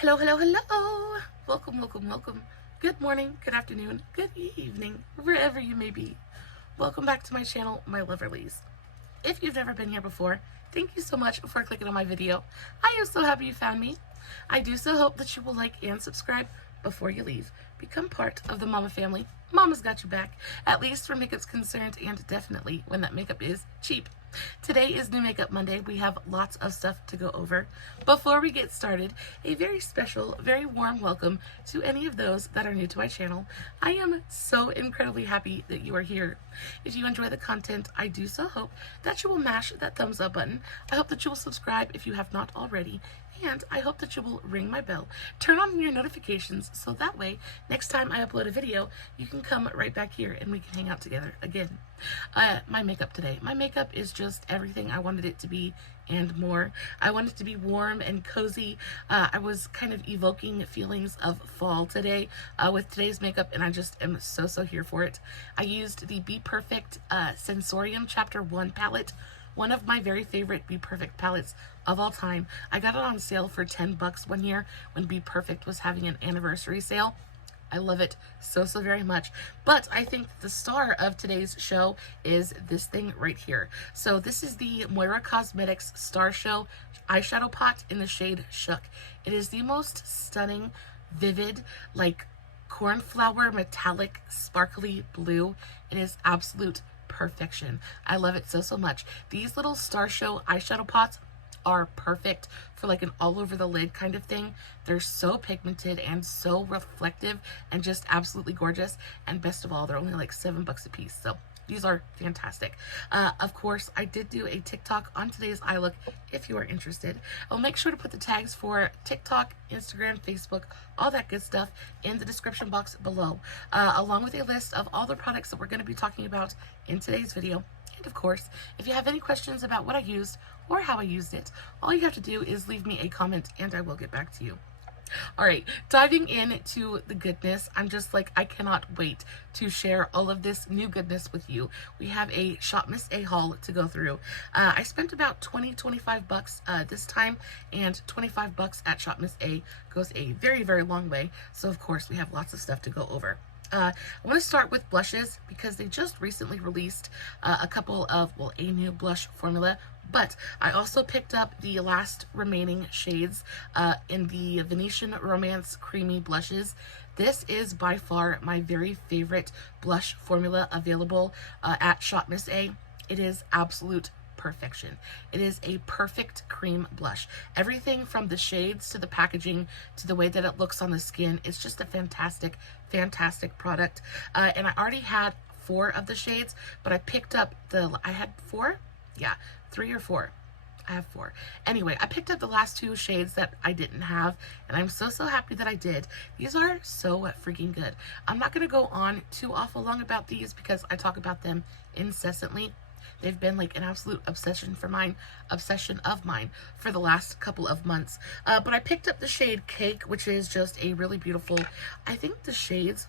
Hello, hello, hello. Welcome, welcome, welcome. Good morning, good afternoon, good evening, wherever you may be. Welcome back to my channel, my Loverlies. If you've never been here before, thank you so much for clicking on my video. I am so happy you found me. I do so hope that you will like and subscribe before you leave. Become part of the Mama family. Mama's got your back, at least where makeup's concerned, and definitely when that makeup is cheap. Today is New Makeup Monday. We have lots of stuff to go over. Before we get started, a very special, very warm welcome to any of those that are new to my channel. I am so incredibly happy that you are here. If you enjoy the content, I do so hope that you will mash that thumbs up button. I hope that you will subscribe if you have not already. And I hope that you will ring my bell, turn on your notifications, so that way, next time I upload a video, you can come right back here and we can hang out together again. My makeup today. My makeup is just everything I wanted it to be and more. I want it to be warm and cozy. I was kind of evoking feelings of fall today with today's makeup, and I just am so here for it. I used the Be Perfect Sensorium Chapter 1 palette. One of my very favorite Be Perfect palettes of all time. I got it on sale for 10 bucks one year when Be Perfect was having an anniversary sale. I love it so very much. But I think the star of today's show is this thing right here. So this is the Moira Cosmetics Star Show eyeshadow pot in the shade Shook. It is the most stunning, vivid, like cornflower metallic sparkly blue. It is absolute perfection. I love it so much. These little Star Show eyeshadow pots are perfect for like an all over the lid kind of thing. They're so pigmented and so reflective and just absolutely gorgeous. And best of all, they're only like 7 bucks a piece. So these are fantastic. Of course, I did do a TikTok on today's eye look if you are interested. I'll make sure to put the tags for TikTok, Instagram, Facebook, all that good stuff in the description box below, along with a list of all the products that we're going to be talking about in today's video. And of course, if you have any questions about what I used or how I used it, all you have to do is leave me a comment and I will get back to you. All right, diving into the goodness, I'm just like, I cannot wait to share all of this new goodness with you. We have a ShopMissA haul to go through. I spent about 25 bucks this time, and 25 bucks at ShopMissA goes a very long way. So of course, we have lots of stuff to go over. I want to start with blushes because they just recently released a couple of, well, a new blush formula, but I also picked up the last remaining shades in the Venetian Romance Creamy Blushes. This is by far my very favorite blush formula available at ShopMissA. It is absolute perfection. It is a perfect cream blush. Everything from the shades to the packaging to the way that it looks on the skin, it's just a fantastic product. And I already had 4 of the shades, but I picked up I had 4? Yeah, 3 or 4. I have 4. Anyway, I picked up the last 2 shades that I didn't have, and I'm so happy that I did. These are so freaking good. I'm not going to go on too awful long about these because I talk about them incessantly. They've been like an absolute obsession of mine for the last couple of months. But I picked up the shade Cake, which is just a really beautiful, I think the shades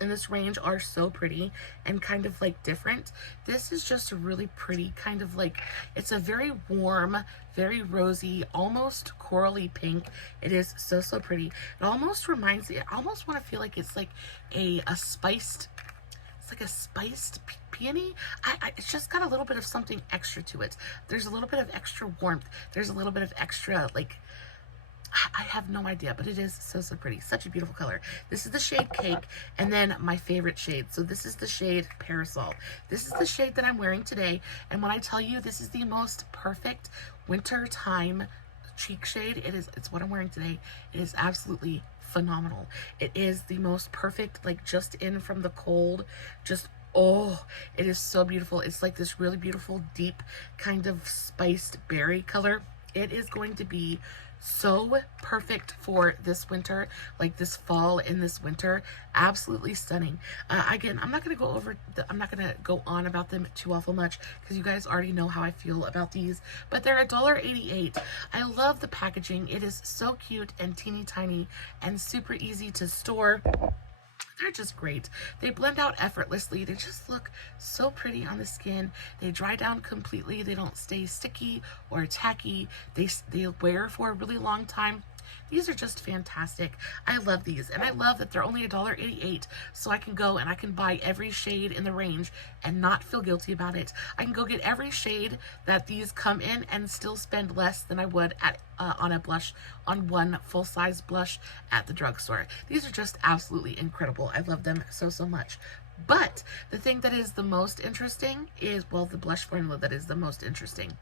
in this range are so pretty and kind of like different. This is just a really pretty kind of like, it's a very warm, very rosy, almost corally pink. It is so pretty. It almost reminds me, I almost want to feel like it's like a spiced, it's like a spiced peony. It's just got a little bit of something extra to it. There's a little bit of extra warmth. There's a little bit of extra, like, I have no idea, but it is so pretty. Such a beautiful color. This is the shade Cake, and then my favorite shade. So this is the shade Parasol. This is the shade that I'm wearing today, and when I tell you this is the most perfect winter time cheek shade, it's what I'm wearing today. It is absolutely phenomenal. It is the most perfect, like just in from the cold, just, oh, it is so beautiful. It's like this really beautiful, deep kind of spiced berry color. It is going to be so perfect for this winter, like this fall and this winter. Absolutely stunning. Again, I'm not going to go on about them too awful much because you guys already know how I feel about these, but they're $1.88. I love the packaging. It is so cute and teeny tiny and super easy to store. They're just great. They blend out effortlessly. They just look so pretty on the skin. They dry down completely. They don't stay sticky or tacky. They wear for a really long time. These are just fantastic. I love these, and I love that they're only $1.88, so I can go and I can buy every shade in the range and not feel guilty about it. I can go get every shade that these come in and still spend less than I would at on a blush, on one full-size blush at the drugstore. These are just absolutely incredible. I love them so, so much. But the thing that is the most interesting is, well, the blush formula that is the most interesting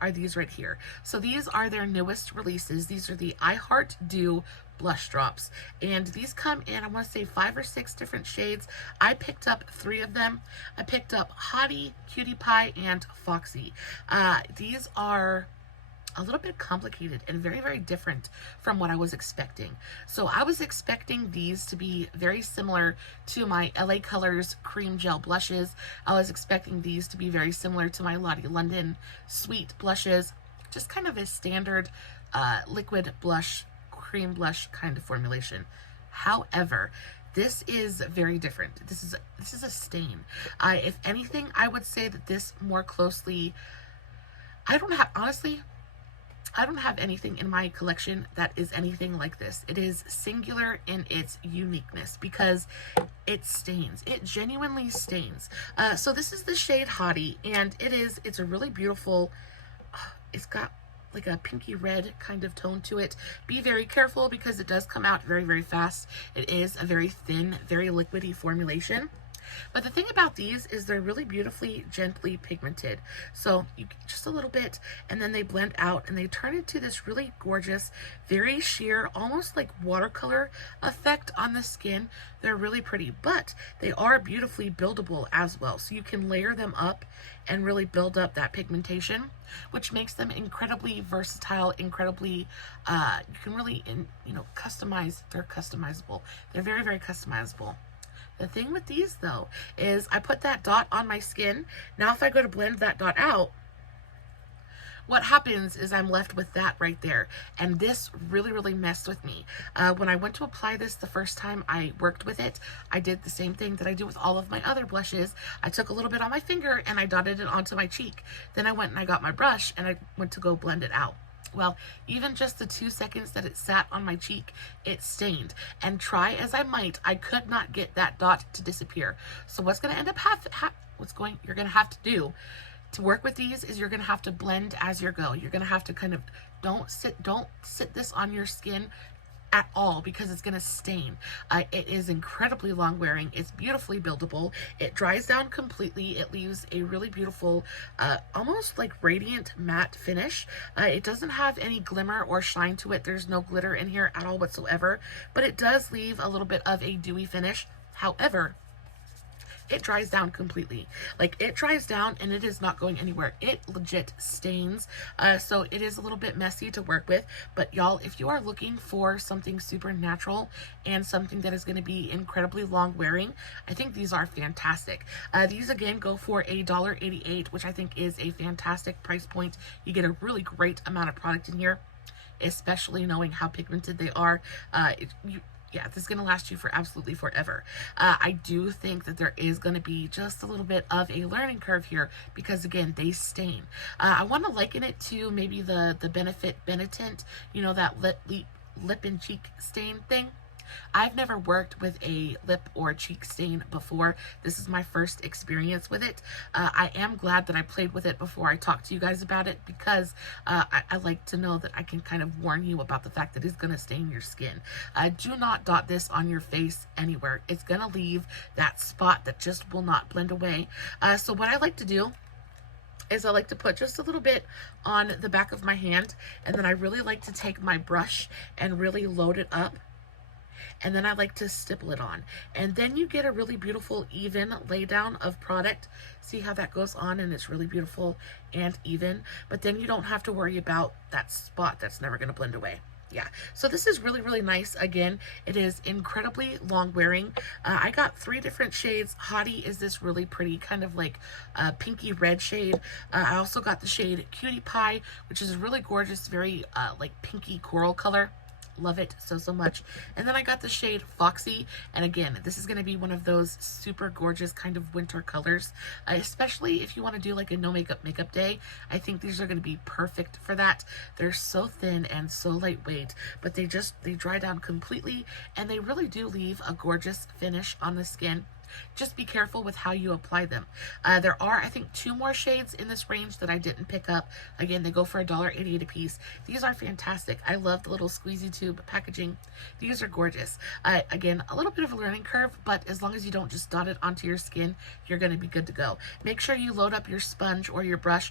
are these right here. So these are their newest releases. These are the I Heart Dew blush drops, and these come in, I want to say 5 or 6 different shades. I picked up 3 of them. I picked up Hottie, Cutie Pie, and Foxy. These are a little bit complicated and very, very different from what I was expecting. So I was expecting these to be very similar to my LA Colors cream gel blushes. I was expecting these to be very similar to my Lottie London sweet blushes, just kind of a standard liquid blush, cream blush kind of formulation. However, this is very different. This is a stain. If anything, I would say that this more closely, honestly, I don't have anything in my collection that is anything like this. It is singular in its uniqueness because it stains. It genuinely stains. So this is the shade Hottie, and it's a really beautiful, it's got like a pinky red kind of tone to it. Be very careful because it does come out very, very fast. It is a very thin, very liquidy formulation. But the thing about these is they're really beautifully, gently pigmented. So you just a little bit, and then they blend out and they turn into this really gorgeous, very sheer, almost like watercolor effect on the skin. They're really pretty, but they are beautifully buildable as well. So you can layer them up and really build up that pigmentation, which makes them incredibly versatile, incredibly, you can really, customize. They're customizable. They're very, very customizable. The thing with these, though, is I put that dot on my skin. Now, if I go to blend that dot out, what happens is I'm left with that right there. And this really, really messed with me. When I went to apply this the first time I worked with it, I did the same thing that I do with all of my other blushes. I took a little bit on my finger and I dotted it onto my cheek. Then I went and I got my brush and I went to go blend it out. Well, even just the 2 seconds that it sat on my cheek, it stained. And try as I might, I could not get that dot to disappear. So what's going to end up you're going to have to do to work with these is you're going to have to blend as you go. You're going to have to kind of don't sit this on your skin at all because it's going to stain. It is incredibly long wearing. It's beautifully buildable. It dries down completely. It leaves a really beautiful, almost like radiant matte finish. It doesn't have any glimmer or shine to it. There's no glitter in here at all whatsoever, but it does leave a little bit of a dewy finish. However, it dries down completely. Like, it dries down and it is not going anywhere. It legit stains. So it is a little bit messy to work with, but y'all, if you are looking for something super natural and something that is going to be incredibly long wearing, I think these are fantastic. These again go for $1.88, which I think is a fantastic price point. You get a really great amount of product in here, especially knowing how pigmented they are. Yeah, this is going to last you for absolutely forever. I do think that there is going to be just a little bit of a learning curve here because, again, they stain. I want to liken it to maybe the Benefit Benetint, that lip and cheek stain thing. I've never worked with a lip or cheek stain before. This is my first experience with it. I am glad that I played with it before I talked to you guys about it because I like to know that I can kind of warn you about the fact that it's going to stain your skin. Do not dot this on your face anywhere. It's going to leave that spot that just will not blend away. So what I like to do is I like to put just a little bit on the back of my hand, and then I really like to take my brush and really load it up. And then I like to stipple it on. And then you get a really beautiful, even lay down of product. See how that goes on, and it's really beautiful and even. But then you don't have to worry about that spot that's never going to blend away. Yeah, so this is really, really nice. Again, it is incredibly long wearing. I got 3 different shades. Hottie is this really pretty kind of like pinky red shade. I also got the shade Cutie Pie, which is a really gorgeous, very like pinky coral color. love it so, so much. And then I got the shade Foxy. And again, this is going to be one of those super gorgeous kind of winter colors, especially if you want to do like a no makeup day. I think these are going to be perfect for that. They're so thin and so lightweight, but they dry down completely, and they really do leave a gorgeous finish on the skin. Just be careful with how you apply them. There are, I think, 2 more shades in this range that I didn't pick up. Again, they go for $1.88 a piece. These are fantastic. I love the little squeezy tube packaging. These are gorgeous. Again, a little bit of a learning curve, but as long as you don't just dot it onto your skin, you're going to be good to go. Make sure you load up your sponge or your brush.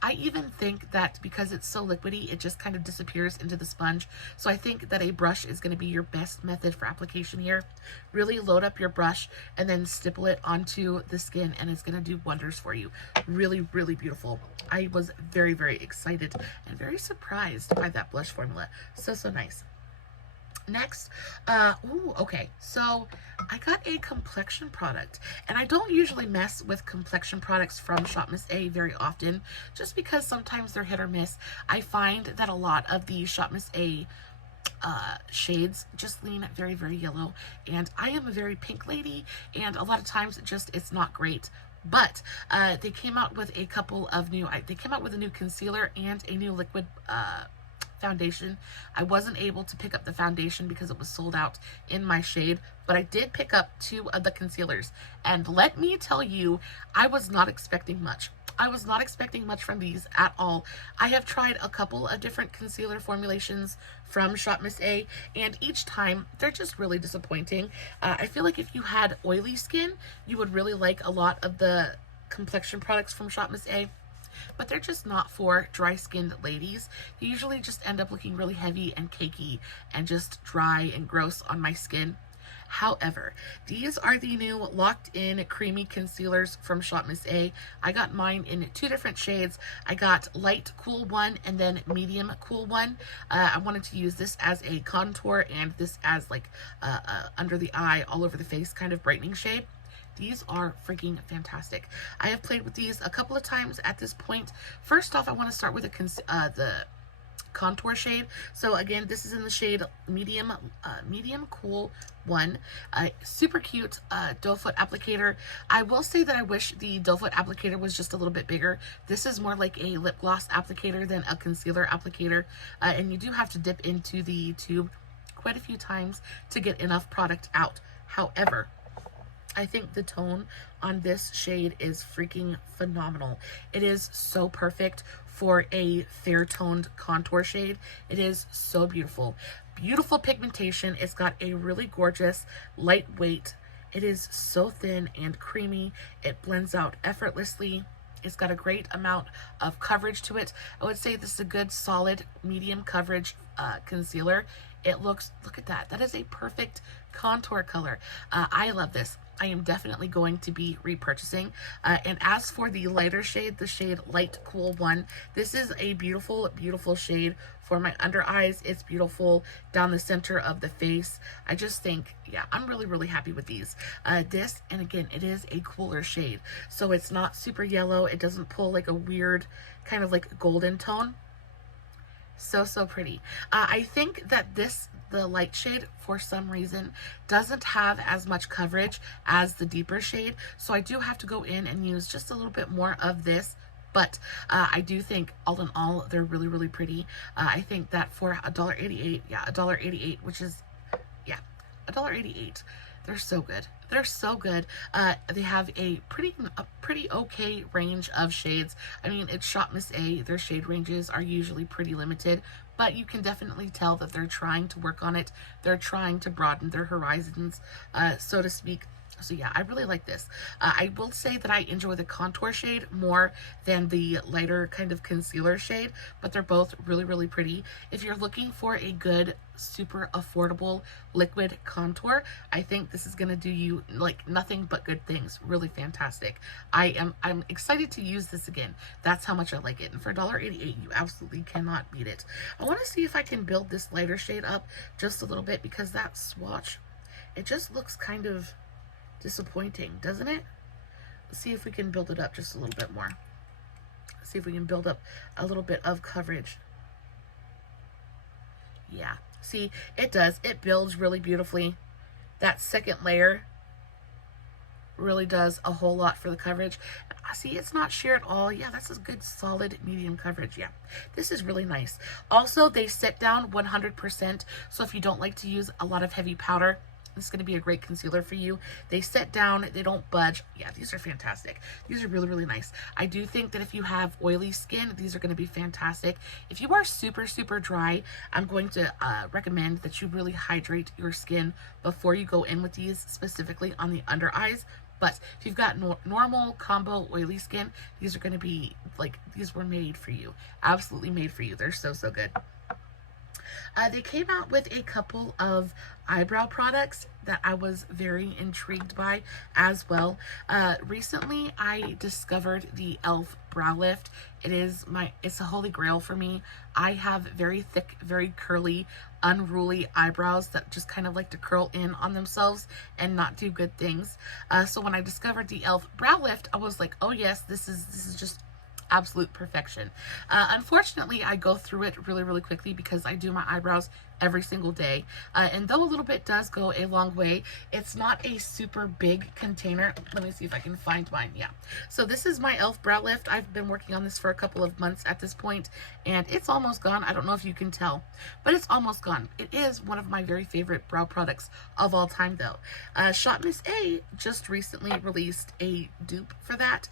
I even think that because it's so liquidy, it just kind of disappears into the sponge. So I think that a brush is going to be your best method for application here. Really load up your brush and then stipple it onto the skin, and it's going to do wonders for you. Really, really beautiful. I was very, very excited and very surprised by that blush formula. So, so nice. Next, okay, so I got a complexion product, and I don't usually mess with complexion products from ShopMissA very often, just because sometimes they're hit or miss. I find that a lot of the ShopMissA shades just lean very, very yellow, and I am a very pink lady, and a lot of times it's not great. But they came out with a couple of they came out with a new concealer and a new liquid foundation. I wasn't able to pick up the foundation because it was sold out in my shade, but I did pick up 2 of the concealers, and let me tell you, I was not expecting much. I was not expecting much from these at all. I have tried a couple of different concealer formulations from ShopMissA, and each time they're just really disappointing. I feel like if you had oily skin, you would really like a lot of the complexion products from ShopMissA, but they're just not for dry-skinned ladies. You usually just end up looking really heavy and cakey and just dry and gross on my skin. However, these are the new locked-in creamy concealers from ShopMissA. I got mine in 2 different shades. I got light cool 1 and then medium cool 1. I wanted to use this as a contour and this as like under the eye, all over the face kind of brightening shade. These are freaking fantastic. I have played with these a couple of times at this point. First off, I want to start with the contour shade. So again, this is in the shade medium cool 1. Super cute doe foot applicator. I will say that I wish the doe foot applicator was just a little bit bigger. This is more like a lip gloss applicator than a concealer applicator, and you do have to dip into the tube quite a few times to get enough product out. However, I think the tone on this shade is freaking phenomenal. It is so perfect for a fair toned contour shade. It is so beautiful. Beautiful pigmentation. It's got a really gorgeous lightweight. It is so thin and creamy. It blends out effortlessly. It's got a great amount of coverage to it. I would say this is a good solid medium coverage concealer. It looks, look at that. That is a perfect contour color. I love this. I am definitely going to be repurchasing. And as for the lighter shade, the shade Light Cool 1, this is a beautiful, beautiful shade for my under eyes. It's beautiful down the center of the face. I just think, yeah, I'm really, really happy with these. This, and again, it is a cooler shade. So it's not super yellow. It doesn't pull like a weird kind of like golden tone. So, so pretty. I think that the light shade, for some reason, doesn't have as much coverage as the deeper shade. So I do have to go in and use just a little bit more of this. But I do think, all in all, they're really, really pretty. I think that for $1.88, yeah, $1.88, which is, yeah, $1.88. They're so good. They're so good. They have a pretty okay range of shades. I mean, it's ShopMissA. Their shade ranges are usually pretty limited, but you can definitely tell that they're trying to work on it. They're trying to broaden their horizons, so to speak. So yeah, I really like this. I will say that I enjoy the contour shade more than the lighter kind of concealer shade, but they're both really, really pretty. If you're looking for a good, super affordable liquid contour, I think this is going to do you like nothing but good things. Really fantastic. I'm excited to use this again. That's how much I like it. And for $1.88, you absolutely cannot beat it. I want to see if I can build this lighter shade up just a little bit, because that swatch, it just looks kind of disappointing, doesn't it? Let's see if we can build it up just a little bit more. Let's see if we can build up a little bit of coverage. Yeah, see, it does. It builds really beautifully. That second layer really does a whole lot for the coverage. See, it's not sheer at all. Yeah, that's a good solid medium coverage. Yeah, this is really nice. Also, they set down 100%, so if you don't like to use a lot of heavy powder, this is going to be a great concealer for you. They set down, they don't budge. Yeah, these are fantastic. These are really, really nice. I do think that if you have oily skin, these are going to be fantastic. If you are super, super dry, I'm going to recommend that you really hydrate your skin before you go in with these, specifically on the under eyes. But if you've got normal combo oily skin, these are going to be like, these were made for you. Absolutely made for you. They're so, so good. They came out with a couple of eyebrow products that I was very intrigued by as well. Recently, I discovered the e.l.f. Brow Lift. It's a holy grail for me. I have very thick, very curly, unruly eyebrows that just kind of like to curl in on themselves and not do good things. So when I discovered the e.l.f. Brow Lift, I was like, oh yes, this is just absolute perfection. Unfortunately, I go through it really, really quickly because I do my eyebrows every single day. And though a little bit does go a long way, it's not a super big container. Let me see if I can find mine. Yeah. So this is my e.l.f. Brow Lift. I've been working on this for a couple of months at this point, and it's almost gone. I don't know if you can tell, but it's almost gone. It is one of my very favorite brow products of all time, though. ShopMissA just recently released a dupe for that.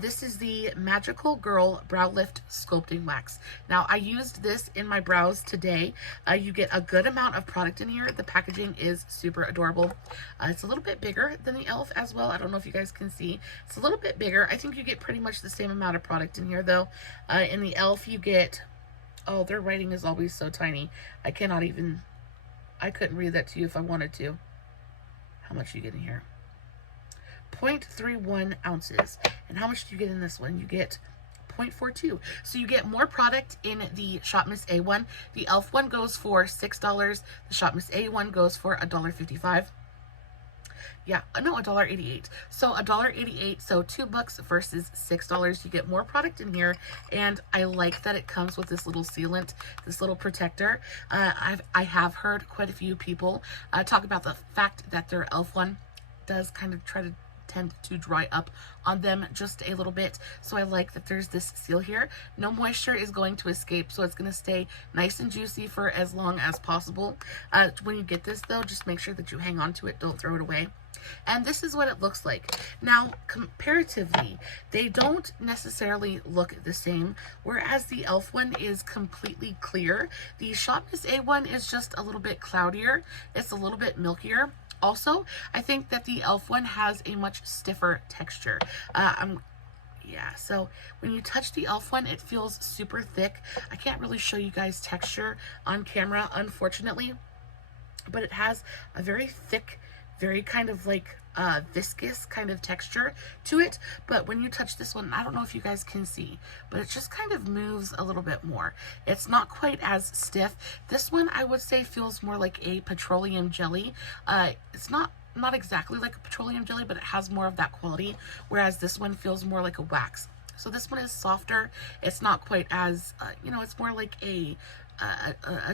This is the Magical Girl Brow Lift Sculpting Wax. Now, I used this in my brows today. You get a good amount of product in here. The packaging is super adorable. It's a little bit bigger than the e.l.f. as well. I don't know if you guys can see. It's a little bit bigger. I think you get pretty much the same amount of product in here, though. In the e.l.f. you get, oh, their writing is always so tiny. I couldn't read that to you if I wanted to. How much do you get in here? 0.31 ounces. And how much do you get in this one? You get 0.42. So you get more product in the ShopMissA one. The e.l.f. one goes for $6. The ShopMissA one goes for $1.55. Yeah, no, $1.88. So $1.88, so $2 versus $6. You get more product in here, and I like that it comes with this little sealant, this little protector. I have heard quite a few people talk about the fact that their e.l.f. one does kind of tend to dry up on them just a little bit. So I like that there's this seal here. No moisture is going to escape, so it's going to stay nice and juicy for as long as possible. When you get this, though, just make sure that you hang on to it. Don't throw it away. And this is what it looks like. Now, comparatively, they don't necessarily look the same, whereas the e.l.f. one is completely clear. The ShopMissA one is just a little bit cloudier. It's a little bit milkier. Also, I think that the e.l.f. one has a much stiffer texture. Yeah, so when you touch the e.l.f. one, it feels super thick. I can't really show you guys texture on camera, unfortunately, but it has a very thick, very kind of like viscous kind of texture to it. But when you touch this one, I don't know if you guys can see, but it just kind of moves a little bit more. It's not quite as stiff. This one, I would say, feels more like a petroleum jelly. It's not exactly like a petroleum jelly, but it has more of that quality, whereas this one feels more like a wax. So this one is softer. It's not quite as it's more like a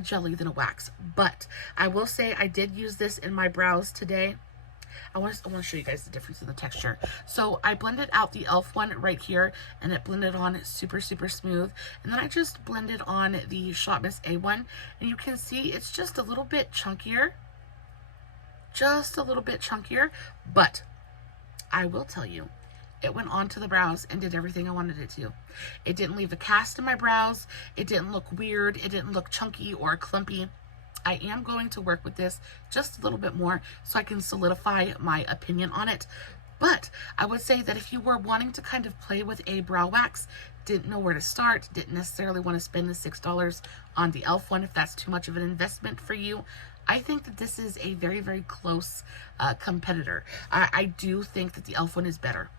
jelly than a wax. But I will say I did use this in my brows today. I want to show you guys the difference in the texture. So I blended out the e.l.f. one right here, and it blended on super, super smooth. And then I just blended on the ShopMissA one, and you can see it's just a little bit chunkier. Just a little bit chunkier, but I will tell you, it went onto the brows and did everything I wanted it to. It didn't leave a cast in my brows. It didn't look weird. It didn't look chunky or clumpy. I am going to work with this just a little bit more so I can solidify my opinion on it. But I would say that if you were wanting to kind of play with a brow wax, didn't know where to start, didn't necessarily want to spend the $6 on the e.l.f. one if that's too much of an investment for you, I think that this is a very, very close competitor. I do think that the e.l.f. one is better.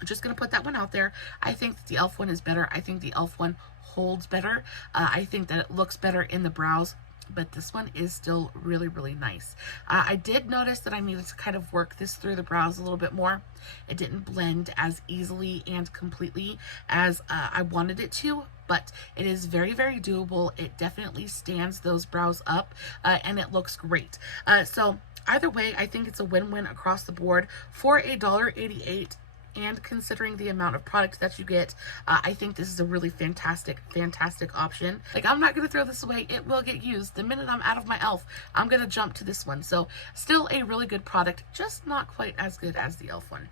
I'm just going to put that one out there. I think that the e.l.f. one is better. I think the e.l.f. one holds better. I think that it looks better in the brows. but this one is still really, really nice. I did notice that I needed to kind of work this through the brows a little bit more. It didn't blend as easily and completely as I wanted it to, but it is very, very doable. It definitely stands those brows up, and it looks great. So either way, I think it's a win-win across the board for $1.88. And considering the amount of product that you get, I think this is a really fantastic, fantastic option. Like, I'm not going to throw this away. It will get used. The minute I'm out of my e.l.f., I'm going to jump to this one. So still a really good product, just not quite as good as the e.l.f. one.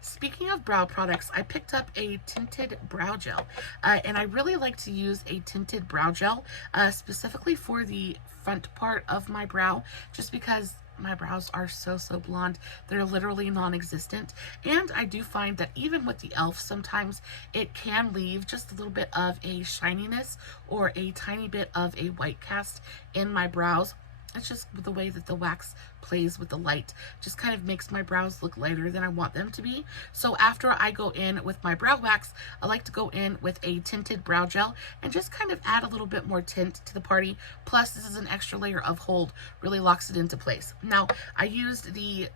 Speaking of brow products, I picked up a tinted brow gel, and I really like to use a tinted brow gel, specifically for the front part of my brow, just because my brows are so blonde. They're literally non-existent, and I do find that even with the e.l.f. sometimes it can leave just a little bit of a shininess or a tiny bit of a white cast in my brows. It's just the way that the wax plays with the light, just kind of makes my brows look lighter than I want them to be. So after I go in with my brow wax, I like to go in with a tinted brow gel and just kind of add a little bit more tint to the party. Plus, this is an extra layer of hold, really locks it into place. Now, I used the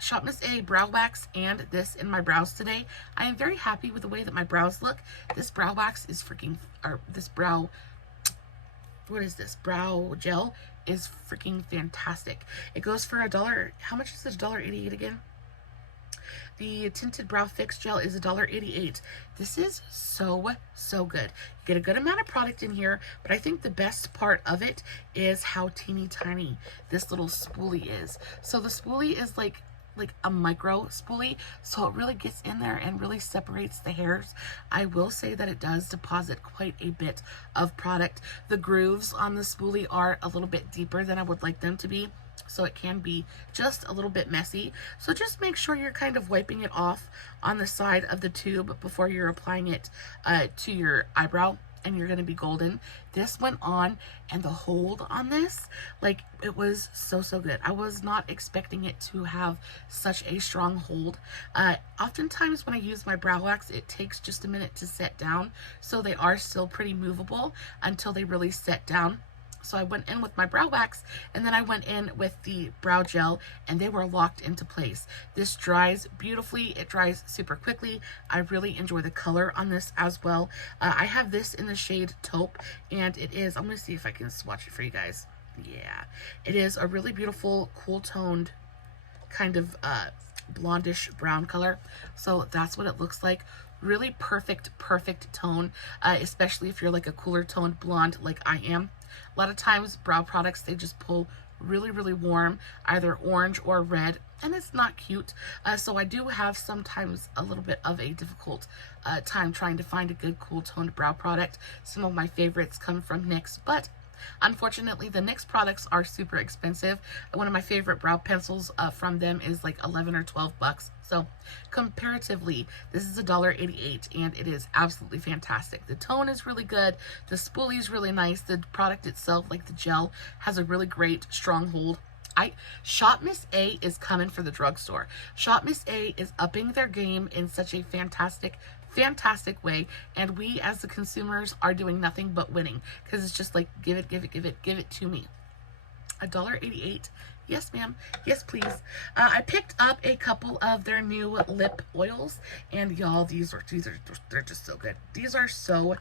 ShopMissA brow wax and this in my brows today. I am very happy with the way that my brows look. This brow wax is brow gel is freaking fantastic. It goes for $1. How much is it? $1.88 again? The tinted brow fix gel is $1.88. This is so good. You get a good amount of product in here, but I think the best part of it is how teeny tiny this little spoolie is. So the spoolie is like a micro spoolie, so it really gets in there and really separates the hairs. I will say that it does deposit quite a bit of product. The grooves on the spoolie are a little bit deeper than I would like them to be, so it can be just a little bit messy. So just make sure you're kind of wiping it off on the side of the tube before you're applying it to your eyebrow, and you're going to be golden. This went on, and the hold on this, like, it was so good. I was not expecting it to have such a strong hold. Oftentimes when I use my brow wax, it takes just a minute to set down, so they are still pretty movable until they really set down. So I went in with my brow wax, and then I went in with the brow gel, and they were locked into place. This dries beautifully. It dries super quickly. I really enjoy the color on this as well. I have this in the shade taupe, and it is, I'm going to see if I can swatch it for you guys. Yeah, it is a really beautiful, cool toned kind of blondish brown color. So that's what it looks like. Really perfect tone, especially if you're like a cooler toned blonde like I am. A lot of times brow products, they just pull really warm, either orange or red, and it's not cute. So I do have sometimes a little bit of a difficult time trying to find a good cool toned brow product. Some of my favorites come from NYX, but unfortunately the NYX products are super expensive. One of my favorite brow pencils from them is like 11 or 12 bucks. So comparatively, this is $1.88, and it is absolutely fantastic. The tone is really good. The spoolie is really nice. The product itself, like the gel, has a really great strong hold. ShopMissA is coming for the drugstore. ShopMissA is upping their game in such a fantastic way, and we as the consumers are doing nothing but winning, because it's just like, give it to me. $1.88. Yes, ma'am. Yes, please. I picked up a couple of their new lip oils, and y'all, they're just so good. These are so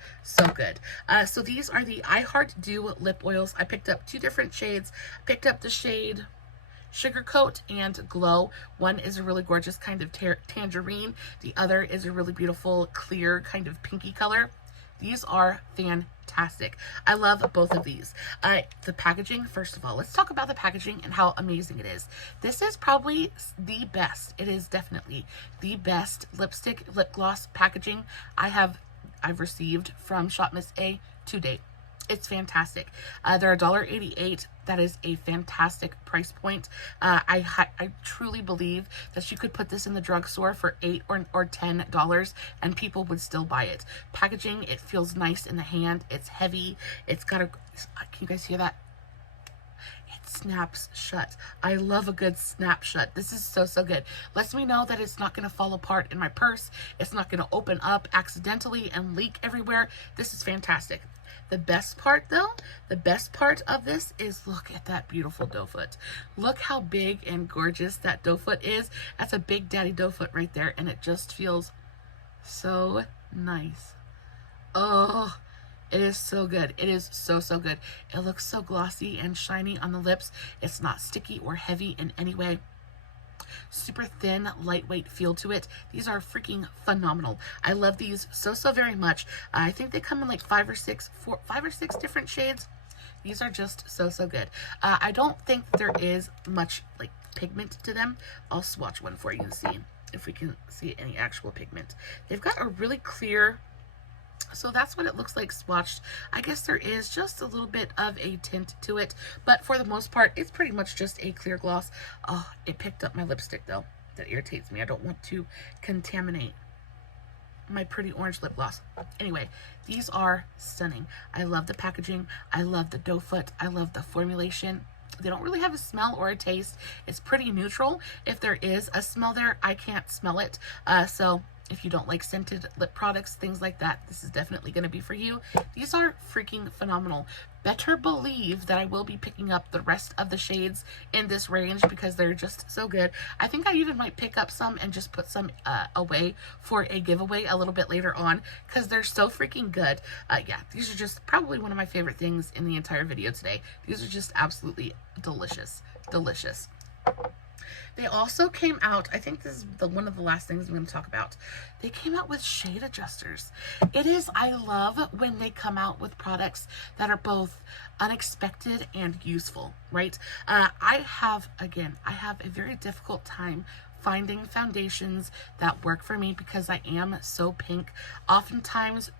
good. So these are the I Heart Dew lip oils. I picked up two different shades. I picked up the shade Sugar Coat and Glow. One is a really gorgeous kind of tangerine. The other is a really beautiful clear kind of pinky color. These are fantastic. I love both of these. The packaging, first of all, let's talk about the packaging and how amazing it is. This is probably the best. It is definitely the best lipstick, lip gloss packaging I've received from ShopMissA to date. It's fantastic. They're $1.88. That is a fantastic price point. I truly believe that you could put this in the drugstore for $8 or $10 and people would still buy it. Packaging, it feels nice in the hand. It's heavy. It's got a, can you guys hear that? It snaps shut. I love a good snap shut. This is so good. Lets me know that it's not going to fall apart in my purse. It's not going to open up accidentally and leak everywhere. This is fantastic. The best part though, the best part of this is look at that beautiful doe foot. Look how big and gorgeous that doe foot is. That's a big daddy doe foot right there, and it just feels so nice. Oh, it is so good. It is so, so good. It looks so glossy and shiny on the lips. It's not sticky or heavy in any way. Super thin, lightweight feel to it. These are freaking phenomenal. I love these so, so very much. I think they come in like 5 or 6 different shades. These are just so, so good. I don't think there is much like pigment to them. I'll swatch one for you and see if we can see any actual pigment. They've got a really clear, so that's what it looks like swatched. I guess there is just a little bit of a tint to it, but for the most part, it's pretty much just a clear gloss. Oh, it picked up my lipstick though. That irritates me. I don't want to contaminate my pretty orange lip gloss. Anyway, these are stunning. I love the packaging. I love the doe foot. I love the formulation. They don't really have a smell or a taste. It's pretty neutral. If there is a smell there, I can't smell it. So if you don't like scented lip products, things like that, this is definitely going to be for you. These are freaking phenomenal. Better believe that I will be picking up the rest of the shades in this range because they're just so good. I think I even might pick up some and just put some away for a giveaway a little bit later on because they're so freaking good. Yeah, these are just probably one of my favorite things in the entire video today. These are just absolutely delicious. Delicious. They also came out, I think this is one of the last things I'm going to talk about. They came out with shade adjusters. I love when they come out with products that are both unexpected and useful, right? I have a very difficult time finding foundations that work for me because I am so pink. Oftentimes,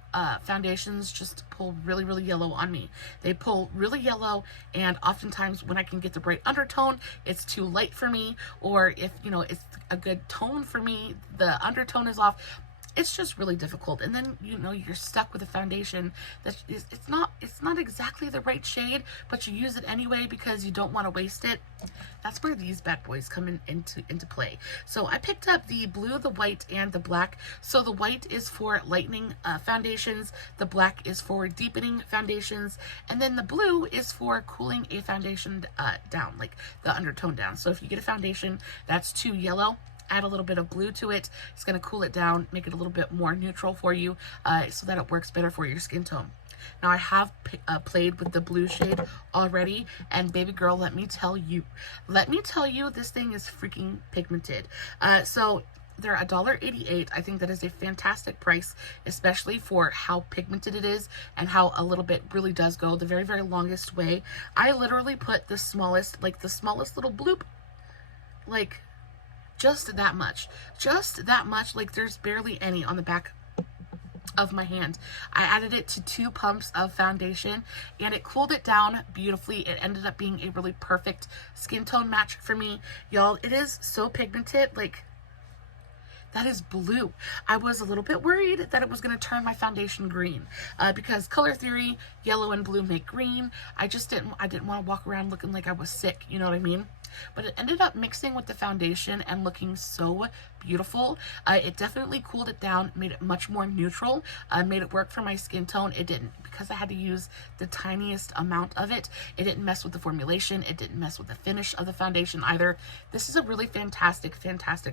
foundations just pull really, really yellow on me. They pull really yellow, and oftentimes when I can get the bright undertone, it's too light for me, or if, you know, it's a good tone for me, the undertone is off. It's just really difficult, and then, you know, you're stuck with a foundation that is, it's not exactly the right shade, but you use it anyway because you don't want to waste it. That's where these bad boys come into play. So I picked up the blue, the white, and the black. So the white is for lightening foundations, the black is for deepening foundations, and then the blue is for cooling a foundation down, like the undertone down. So if you get a foundation that's too yellow, add a little bit of blue to it. It's going to cool it down, make it a little bit more neutral for you so that it works better for your skin tone. Now I have played with the blue shade already, and baby girl, let me tell you, this thing is freaking pigmented. So they're $1.88. I think that is a fantastic price, especially for how pigmented it is and how a little bit really does go the very, very longest way. I literally put the smallest little bloop, like just that much, like there's barely any on the back of my hand. I added it to 2 pumps of foundation and it cooled it down beautifully. It ended up being a really perfect skin tone match for me. Y'all, it is so pigmented, like that is blue. I was a little bit worried that it was going to turn my foundation green because color theory, yellow and blue make green. I didn't want to walk around looking like I was sick, you know what I mean? But it ended up mixing with the foundation and looking so beautiful. It definitely cooled it down, made it much more neutral, made it work for my skin tone. It didn't, because I had to use the tiniest amount of it. It didn't mess with the formulation. It didn't mess with the finish of the foundation either. This is a really fantastic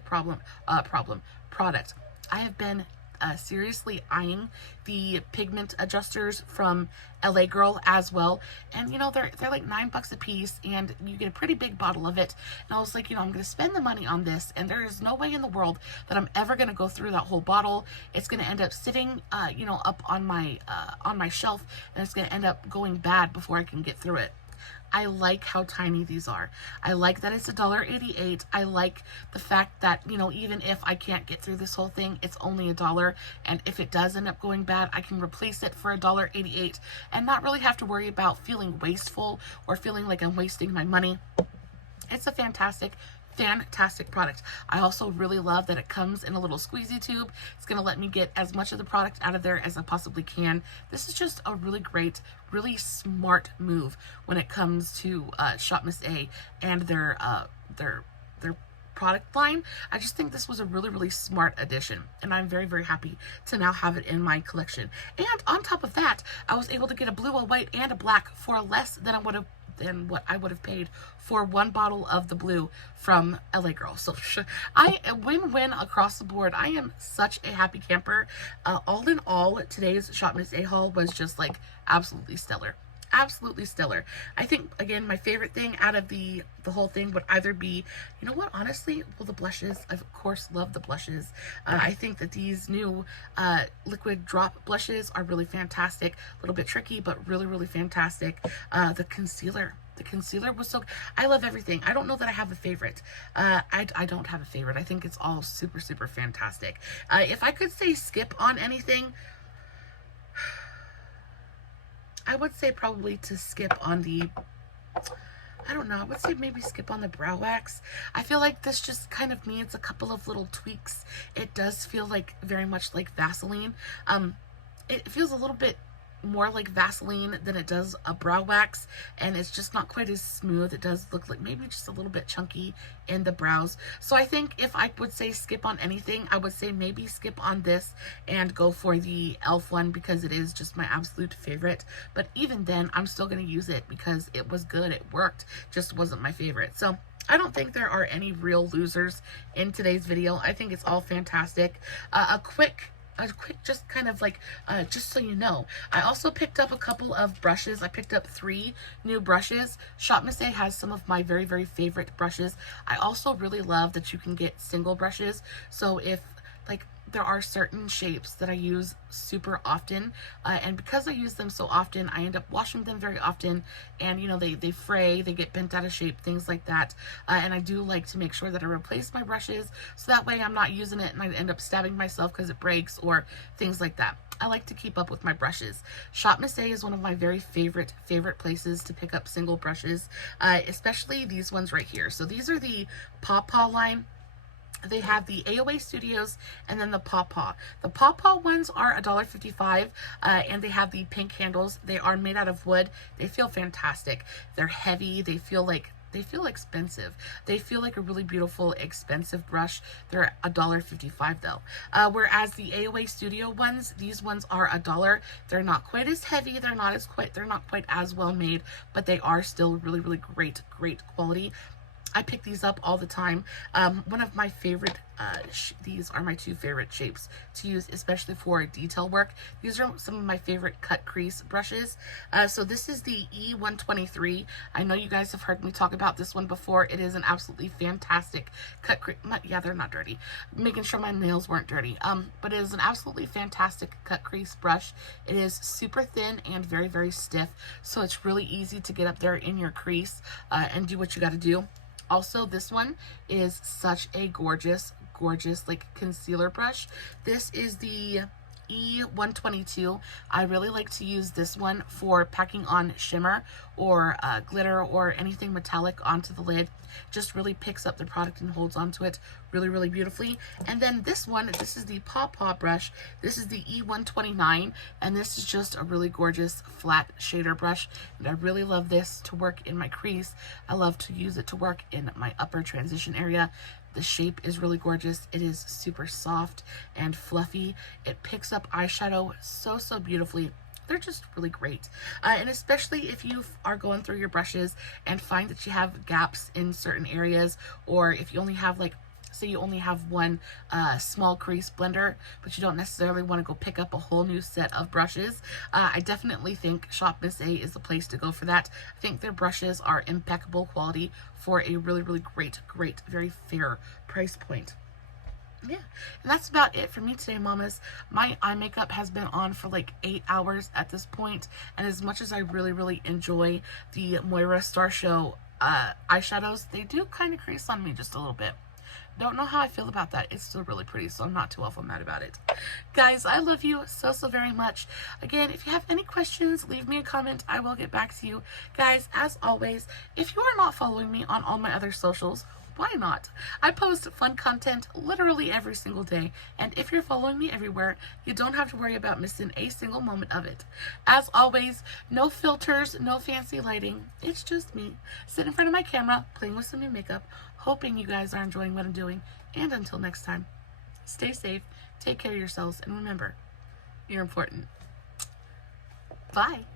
product. I have been seriously eyeing the pigment adjusters from LA Girl as well, and you know, they're like $9 a piece and you get a pretty big bottle of it, and I was like, you know, I'm gonna spend the money on this, and there is no way in the world that I'm ever gonna go through that whole bottle. It's gonna end up sitting you know, up on my shelf, and it's gonna end up going bad before I can get through it. I like how tiny these are. I like that it's $1.88. I like the fact that, you know, even if I can't get through this whole thing, it's only $1. And if it does end up going bad, I can replace it for $1.88 and not really have to worry about feeling wasteful or feeling like I'm wasting my money. It's a fantastic product. I also really love that it comes in a little squeezy tube. It's going to let me get as much of the product out of there as I possibly can. This is just a really great, really smart move when it comes to ShopMissA and their product line. I just think this was a really, really smart addition, and I'm very, very happy to now have it in my collection. And on top of that, I was able to get a blue, a white, and a black for less than what I would have paid for one bottle of the blue from LA Girl. So I win-win across the board. I am such a happy camper. All in all, today's ShopMissA haul was just like absolutely stellar. Absolutely stellar. I think, again, my favorite thing out of the whole thing would either be, you know what, honestly, well, the blushes. I, of course, love the blushes. I think that these new liquid drop blushes are really fantastic. A little bit tricky, but really, really fantastic. The concealer. The concealer was so... I love everything. I don't know that I have a favorite. I don't have a favorite. I think it's all super, super fantastic. If I could say skip on anything, I would say probably to skip on the, I don't know, I would say maybe skip on the brow wax. I feel like this just kind of needs a couple of little tweaks. It does feel like very much like Vaseline. It feels a little bit more like Vaseline than it does a brow wax, and it's just not quite as smooth. It does look like maybe just a little bit chunky in the brows. So I think if I would say skip on anything, I would say maybe skip on this and go for the e.l.f. one, because it is just my absolute favorite. But even then, I'm still going to use it because it was good, it worked, just wasn't my favorite. So I don't think there are any real losers in today's video. I think it's all fantastic. A quick just kind of like, just so you know, I also picked up a couple of brushes. I picked up 3 new brushes. ShopMissA has some of my very, very favorite brushes. I also really love that you can get single brushes. So if, like, there are certain shapes that I use super often, and because I use them so often, I end up washing them very often, and you know, they fray, they get bent out of shape, things like that. And I do like to make sure that I replace my brushes, so that way I'm not using it and I end up stabbing myself because it breaks or things like that. I like to keep up with my brushes. ShopMissA is one of my very favorite places to pick up single brushes, especially these ones right here. So these are the Paw Paw line. They have the AOA Studios and then the Paw Paw. The Paw Paw ones are $1.55, and they have the pink handles. They are made out of wood. They feel fantastic. They're heavy. They feel expensive. They feel like a really beautiful, expensive brush. They're $1.55 though. Whereas the AOA Studio ones, these ones are $1. They're not quite as heavy. They're not quite as well made, but they are still really, really great quality. I pick these up all the time. One of my favorite, these are my 2 favorite shapes to use, especially for detail work. These are some of my favorite cut crease brushes. So this is the E123. I know you guys have heard me talk about this one before. It is an absolutely fantastic cut crease. Yeah, they're not dirty. Making sure my nails weren't dirty. But it is an absolutely fantastic cut crease brush. It is super thin and very, very stiff. So it's really easy to get up there in your crease and do what you got to do. Also, this one is such a gorgeous like concealer brush. This is the E122. I really like to use this one for packing on shimmer or glitter or anything metallic onto the lid. Just really picks up the product and holds onto it really, really beautifully. And then this one, this is the Paw Paw brush. This is the E129, and this is just a really gorgeous flat shader brush. And I really love this to work in my crease. I love to use it to work in my upper transition area. The shape is really gorgeous. It is super soft and fluffy. It picks up eyeshadow so, so beautifully. They're just really great. And especially if you are going through your brushes and find that you have gaps in certain areas, or if you only have, like, say you only have one small crease blender, but you don't necessarily want to go pick up a whole new set of brushes, I definitely think ShopMissA is the place to go for that. I think their brushes are impeccable quality for a really, really great, very fair price point. Yeah, and that's about it for me today, mamas. My eye makeup has been on for like 8 hours at this point, and as much as I really, really enjoy the Moira Star Show eyeshadows, they do kind of crease on me just a little bit. Don't know how I feel about that. It's still really pretty, so I'm not too awful mad about it. Guys, I love you so, so very much. Again, if you have any questions, leave me a comment. I will get back to you. Guys, as always, if you are not following me on all my other socials, Why not? I post fun content literally every single day, and if you're following me everywhere, you don't have to worry about missing a single moment of it. As always, no filters, no fancy lighting. It's just me, sitting in front of my camera, playing with some new makeup, hoping you guys are enjoying what I'm doing. And until next time, stay safe, take care of yourselves, and remember, you're important. Bye.